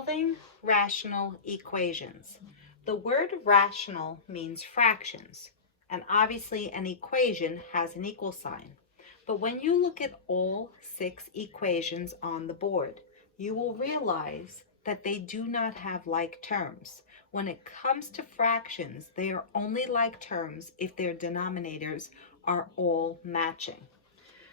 Solving rational equations. The word rational means fractions, and obviously an equation has an equal sign. But when you look at all 6 equations on the board, you will realize that they do not have like terms. When it comes to fractions, they are only like terms if their denominators are all matching.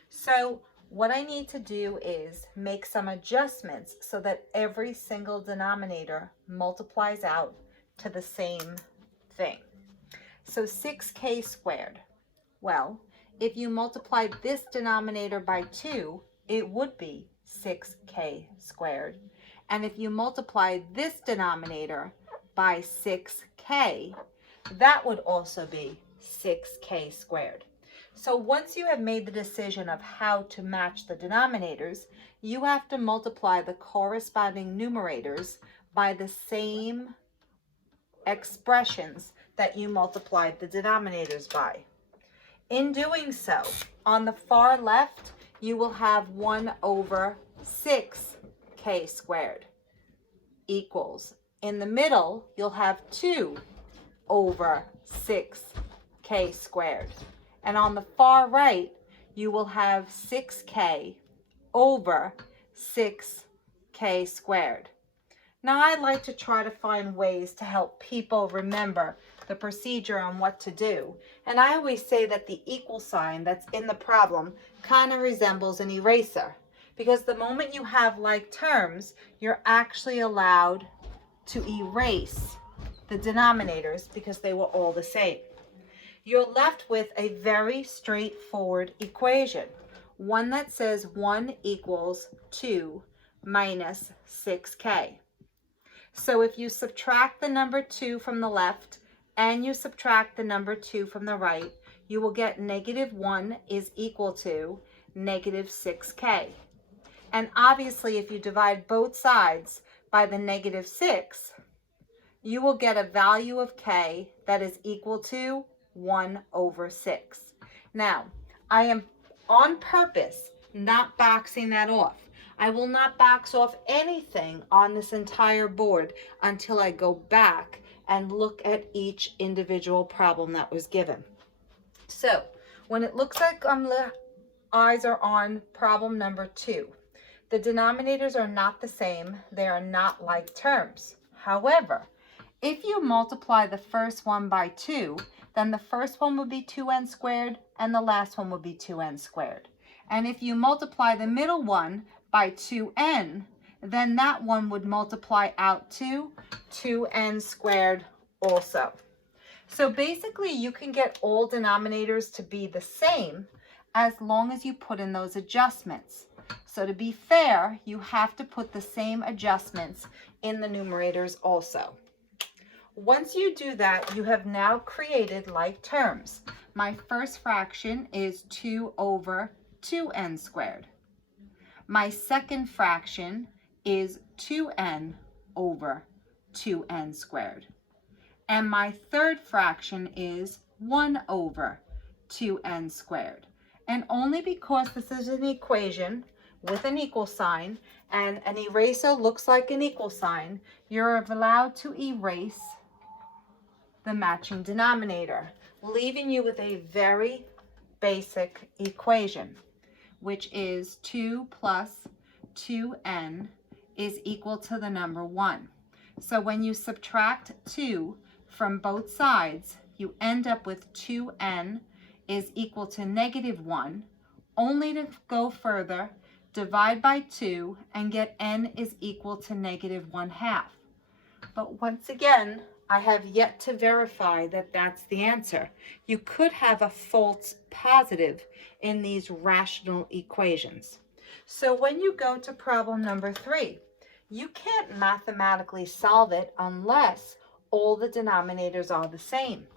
So what I need to do is make some adjustments so that every single denominator multiplies out to the same thing. So 6k squared. Well, if you multiply this denominator by 2, it would be 6k squared. And if you multiply this denominator by 6k, that would also be 6k squared. So once you have made the decision of how to match the denominators, you have to multiply the corresponding numerators by the same expressions that you multiplied the denominators by. In doing so, on the far left, you will have 1 over 6k squared equals. In the middle, you'll have 2 over 6k squared. And on the far right, you will have 6k over 6k squared. Now, I like to try to find ways to help people remember the procedure on what to do. And I always say that the equal sign that's in the problem kind of resembles an eraser. Because the moment you have like terms, you're actually allowed to erase the denominators because they were all the same. You're left with a very straightforward equation, one that says 1 equals 2 minus 6k. So if you subtract the number 2 from the left and you subtract the number 2 from the right, you will get -1 is equal to -6k. And obviously, if you divide both sides by the -6, you will get a value of k that is equal to 1 over 6. Now, I am on purpose not boxing that off. I will not box off anything on this entire board until I go back and look at each individual problem that was given. So, when it looks like eyes are on problem number 2, the denominators are not the same. They are not like terms. However, if you multiply the first one by 2, then the first one would be 2n squared and the last one would be 2n squared. And if you multiply the middle one by 2n, then that one would multiply out to 2n squared also. So basically, you can get all denominators to be the same as long as you put in those adjustments. So to be fair, you have to put the same adjustments in the numerators also. Once you do that, you have now created like terms. My first fraction is 2 over 2n squared. My second fraction is 2n over 2n squared. And my third fraction is 1 over 2n squared. And only because this is an equation with an equal sign and an eraser looks like an equal sign, you're allowed to erase the matching denominator, leaving you with a very basic equation, which is 2 plus 2n is equal to the number 1. So when you subtract 2 from both sides, you end up with 2n is equal to -1, only to go further, divide by 2, and get n is equal to -1/2. But once again, I have yet to verify that that's the answer. You could have a false positive in these rational equations. So when you go to problem number 3, you can't mathematically solve it unless all the denominators are the same.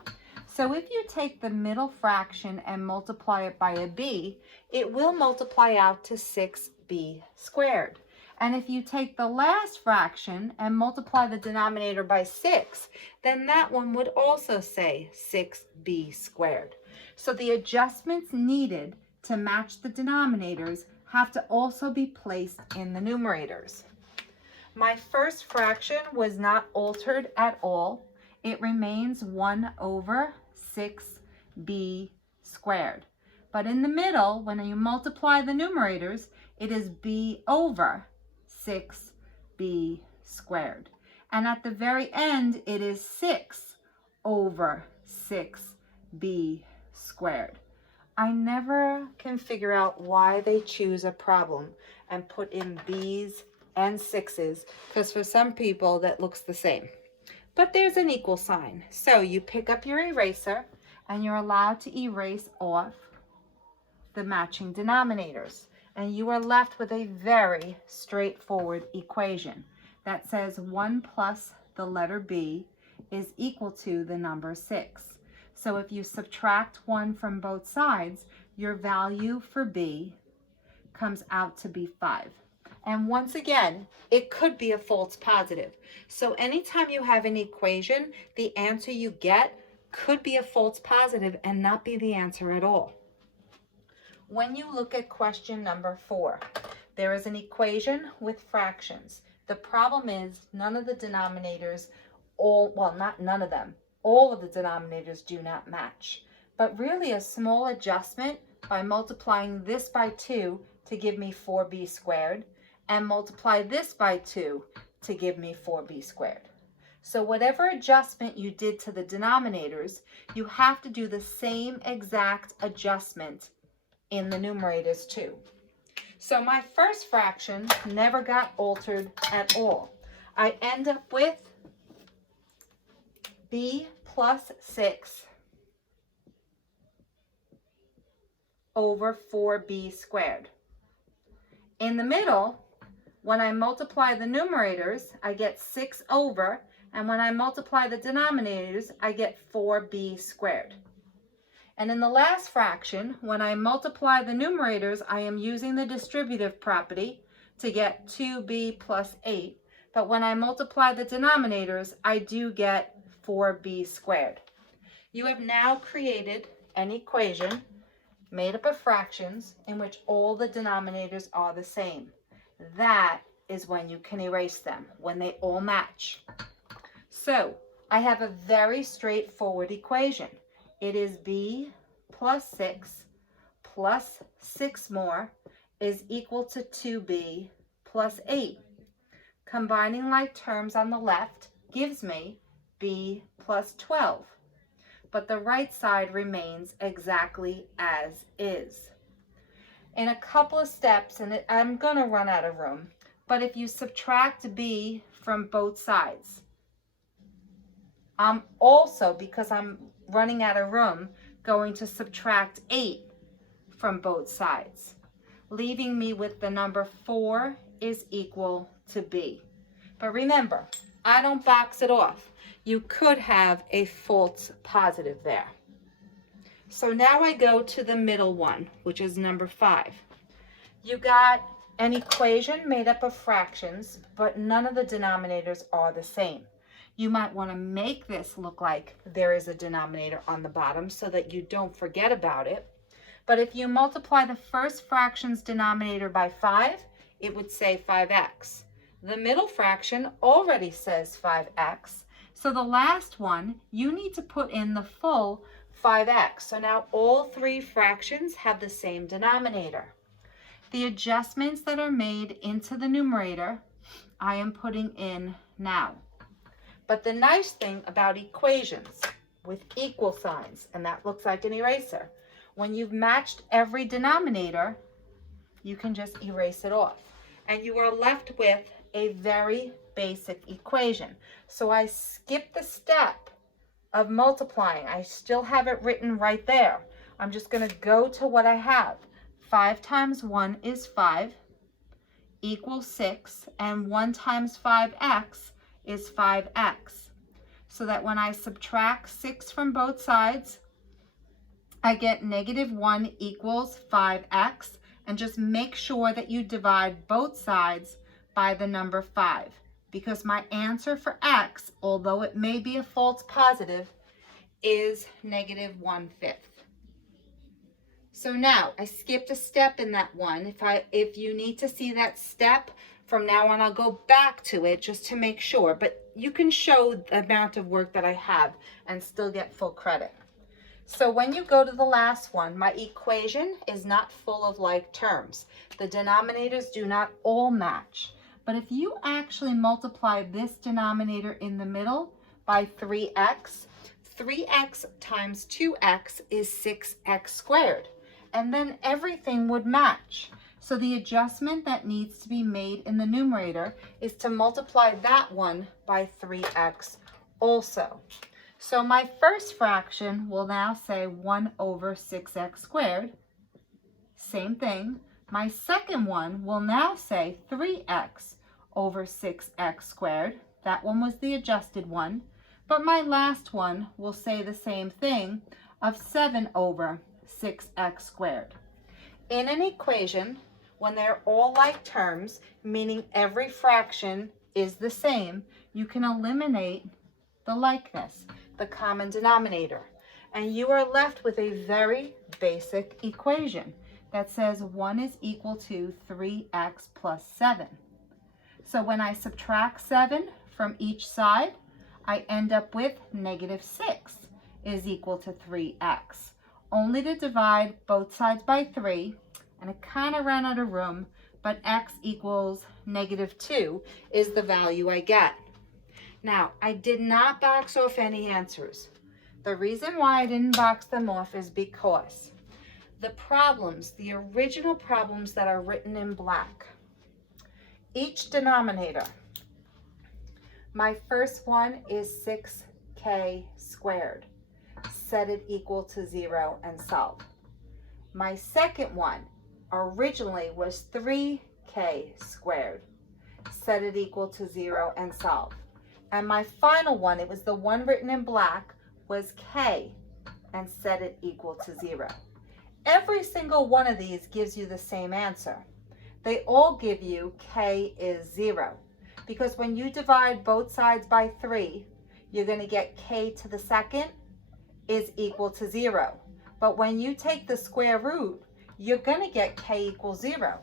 So if you take the middle fraction and multiply it by a b, it will multiply out to 6b squared. And if you take the last fraction and multiply the denominator by 6, then that one would also say 6b squared. So the adjustments needed to match the denominators have to also be placed in the numerators. My first fraction was not altered at all. It remains 1 over 6b squared. But in the middle, when you multiply the numerators, it is b over 6b squared. And at the very end, it is 6 over 6b squared. I never can figure out why they choose a problem and put in b's and 6's, because for some people that looks the same. But there's an equal sign. So you pick up your eraser and you're allowed to erase off the matching denominators. And you are left with a very straightforward equation that says 1 plus the letter b is equal to the number 6. So if you subtract 1 from both sides, your value for b comes out to be 5. And once again, it could be a false positive. So anytime you have an equation, the answer you get could be a false positive and not be the answer at all. When you look at question number 4, there is an equation with fractions. The problem is none of the denominators, not none of them, all of the denominators do not match. But really a small adjustment by multiplying this by 2 to give me 4b squared, and multiply this by 2 to give me 4b squared. So whatever adjustment you did to the denominators, you have to do the same exact adjustment in the numerators too. So my first fraction never got altered at all. I end up with b plus 6 over 4b squared. In the middle, when I multiply the numerators, I get 6 over, and when I multiply the denominators, I get 4b squared. And in the last fraction, when I multiply the numerators, I am using the distributive property to get 2b plus 8. But when I multiply the denominators, I do get 4b squared. You have now created an equation made up of fractions in which all the denominators are the same. That is when you can erase them, when they all match. So I have a very straightforward equation. It is b plus 6 plus 6 more is equal to 2b plus 8. Combining like terms on the left gives me b plus 12. But the right side remains exactly as is. In a couple of steps, and I'm going to run out of room, but if you subtract b from both sides, I'm also, because I'm running out of room, going to subtract 8 from both sides, leaving me with the number 4 is equal to b. But remember, I don't box it off. You could have a false positive there. So now I go to the middle one, which is number 5. You got an equation made up of fractions, but none of the denominators are the same. You might want to make this look like there is a denominator on the bottom so that you don't forget about it. But if you multiply the first fraction's denominator by 5, it would say 5x. The middle fraction already says 5x. So the last one, you need to put in the full 5x. So now all 3 fractions have the same denominator. The adjustments that are made into the numerator, I am putting in now. But the nice thing about equations with equal signs, and that looks like an eraser, when you've matched every denominator, you can just erase it off. And you are left with a very basic equation. So I skip the step of multiplying. I still have it written right there. I'm just going to go to what I have. 5 times 1 is 5 equals 6, and 1 times 5x is 5x. So that when I subtract 6 from both sides, I get -1 equals 5x. And just make sure that you divide both sides by the number 5. Because my answer for x, although it may be a false positive, is -1/5. So now I skipped a step in that one. If you need to see that step, from now on I'll go back to it just to make sure. But you can show the amount of work that I have and still get full credit. So when you go to the last one, my equation is not full of like terms. The denominators do not all match. But if you actually multiply this denominator in the middle by 3x, 3x times 2x is 6x squared. And then everything would match. So the adjustment that needs to be made in the numerator is to multiply that one by 3x also. So my first fraction will now say 1 over 6x squared. Same thing. My second one will now say 3x over 6x squared. That one was the adjusted one. But my last one will say the same thing of 7 over 6x squared. In an equation, when they're all like terms, meaning every fraction is the same, you can eliminate the likeness, the common denominator, and you are left with a very basic equation that says 1 is equal to 3x plus 7. So when I subtract 7 from each side, I end up with negative 6 is equal to 3x. Only to divide both sides by 3, and it kind of ran out of room, but x equals negative 2 is the value I get. Now, I did not box off any answers. The reason why I didn't box them off is because the problems, the original problems that are written in black, each denominator, my first one is 6k squared. Set it equal to 0 and solve. My second one originally was 3k squared. Set it equal to 0 and solve. And my final one, it was the one written in black, was k, and set it equal to 0. Every single one of these gives you the same answer. They all give you k is 0. Because when you divide both sides by 3, you're going to get k to the second is equal to 0. But when you take the square root, you're going to get k equals 0.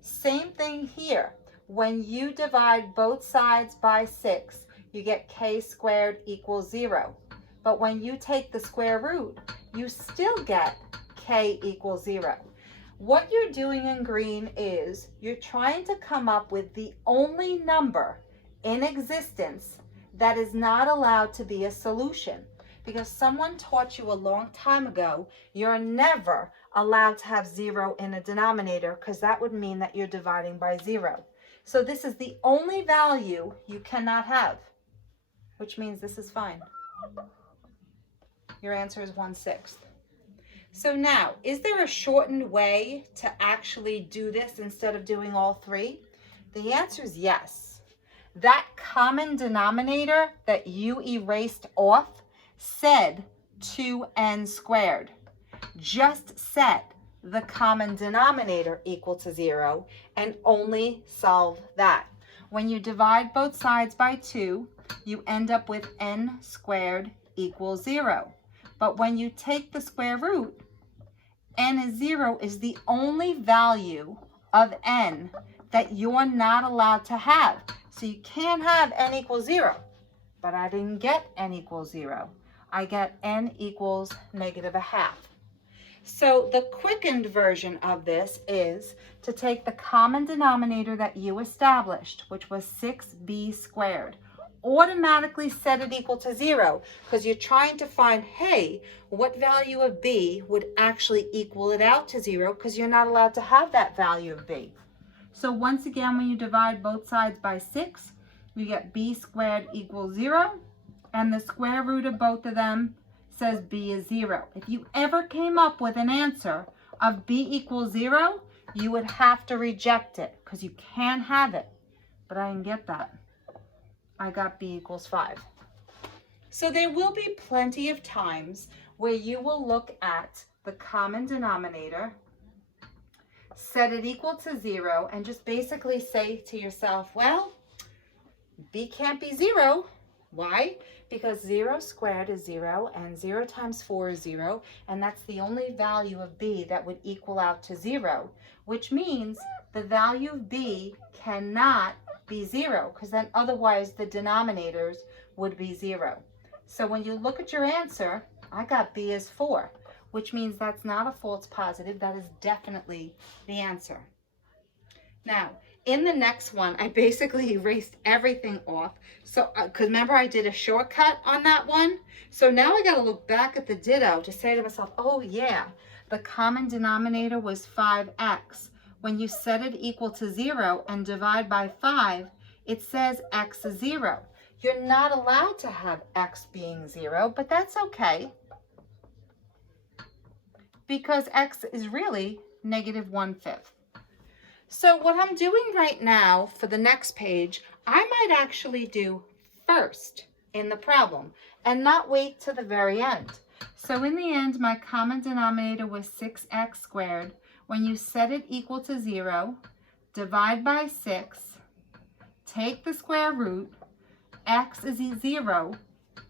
Same thing here. When you divide both sides by 6, you get k squared equals 0. But when you take the square root, you still get k equals 0. What you're doing in green is you're trying to come up with the only number in existence that is not allowed to be a solution. Because someone taught you a long time ago, you're never allowed to have 0 in a denominator, because that would mean that you're dividing by 0. So this is the only value you cannot have, which means this is fine. Your answer is 1/6. So now, is there a shortened way to actually do this instead of doing all three? The answer is yes. That common denominator that you erased off said 2n squared. Just set the common denominator equal to 0 and only solve that. When you divide both sides by 2, you end up with n squared equals 0. But when you take the square root, n is 0 is the only value of n that you're not allowed to have. So you can't have n equals 0. But I didn't get n equals 0. I get n equals -1/2. So the quickened version of this is to take the common denominator that you established, which was 6b squared, automatically set it equal to 0, because you're trying to find, hey, what value of b would actually equal it out to 0, because you're not allowed to have that value of b. So once again, when you divide both sides by 6, you get b squared equals 0, and the square root of both of them says b is 0. If you ever came up with an answer of b equals 0, you would have to reject it, because you can't have it. But I didn't get that. I got b equals 5. So there will be plenty of times where you will look at the common denominator, set it equal to 0, and just basically say to yourself, well, b can't be 0. Why? Because 0 squared is 0 and 0 times 4 is 0, and that's the only value of b that would equal out to 0, which means the value of b cannot be 0, because then otherwise the denominators would be 0. So when you look at your answer, I got b as 4, which means that's not a false positive. That is definitely the answer. Now, in the next one, I basically erased everything off. So, because remember I did a shortcut on that one? So now I got to look back at the ditto to say to myself, oh yeah, the common denominator was 5x. When you set it equal to 0 and divide by 5, it says x is 0. You're not allowed to have x being 0, but that's okay, because x is really negative 1/5. So what I'm doing right now for the next page, I might actually do first in the problem and not wait to the very end. So in the end, my common denominator was 6x squared. When you set it equal to 0, divide by 6, take the square root, x is 0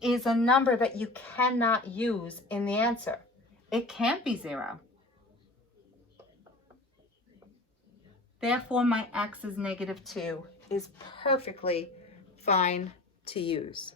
is a number that you cannot use in the answer. It can't be 0. Therefore, my x is negative 2 is perfectly fine to use.